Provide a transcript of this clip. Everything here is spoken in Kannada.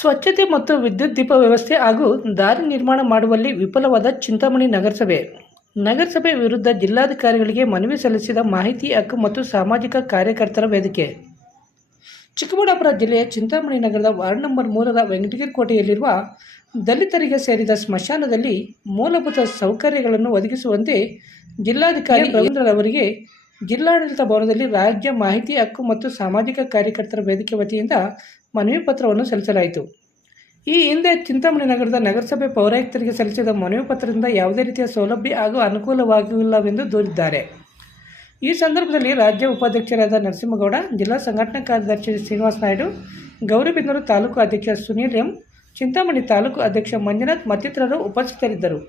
ಸ್ವಚ್ಛತೆ ಮತ್ತು ವಿದ್ಯುತ್ ದೀಪ ವ್ಯವಸ್ಥೆ ಹಾಗೂ ದಾರಿ ನಿರ್ಮಾಣ ಮಾಡುವಲ್ಲಿ ವಿಫಲವಾದ ಚಿಂತಾಮಣಿ ನಗರಸಭೆ ವಿರುದ್ಧ ಜಿಲ್ಲಾಧಿಕಾರಿಗಳಿಗೆ ಮನವಿ ಸಲ್ಲಿಸಿದ ಮಾಹಿತಿ ಹಕ್ಕು ಮತ್ತು ಸಾಮಾಜಿಕ ಕಾರ್ಯಕರ್ತರ ವೇದಿಕೆ. ಚಿಕ್ಕಬಳ್ಳಾಪುರ ಜಿಲ್ಲೆಯ ಚಿಂತಾಮಣಿ ನಗರದ ವಾರ್ಡ್ ನಂಬರ್ 3ರ ವೆಂಕಟಗಿರಿ ಕೋಟೆಯಲ್ಲಿರುವ ದಲಿತರಿಗೆ ಸೇರಿದ ಸ್ಮಶಾನದಲ್ಲಿ ಮೂಲಭೂತ ಸೌಕರ್ಯಗಳನ್ನು ಒದಗಿಸುವಂತೆ ಜಿಲ್ಲಾಧಿಕಾರಿ ರವೀಂದ್ರರವರಿಗೆ ಜಿಲ್ಲಾಡಳಿತ ಭವನದಲ್ಲಿ ರಾಜ್ಯ ಮಾಹಿತಿ ಹಕ್ಕು ಮತ್ತು ಸಾಮಾಜಿಕ ಕಾರ್ಯಕರ್ತರ ವೇದಿಕೆ ವತಿಯಿಂದ ಮನವಿ ಪತ್ರವನ್ನು ಸಲ್ಲಿಸಲಾಯಿತು. ಈ ಹಿಂದೆ ಚಿಂತಾಮಣಿ ನಗರದ ನಗರಸಭೆ ಪೌರಾಯುಕ್ತರಿಗೆ ಸಲ್ಲಿಸಿದ ಮನವಿ ಪತ್ರದಿಂದ ಯಾವುದೇ ರೀತಿಯ ಸೌಲಭ್ಯ ಹಾಗೂ ಅನುಕೂಲವಾಗಿಲ್ಲವೆಂದು ದೂರಿದ್ದಾರೆ. ಈ ಸಂದರ್ಭದಲ್ಲಿ ರಾಜ್ಯ ಉಪಾಧ್ಯಕ್ಷರಾದ ನರಸಿಂಹಗೌಡ, ಜಿಲ್ಲಾ ಸಂಘಟನಾ ಕಾರ್ಯದರ್ಶಿ ಶ್ರೀನಿವಾಸ ನಾಯ್ಡು, ಗೌರಿಬಿದನೂರು ತಾಲೂಕು ಅಧ್ಯಕ್ಷ ಸುನೀಲ್ ಎಂ, ಚಿಂತಾಮಣಿ ತಾಲೂಕು ಅಧ್ಯಕ್ಷ ಮಂಜುನಾಥ್ ಮತ್ತಿತರರು ಉಪಸ್ಥಿತರಿದ್ದರು.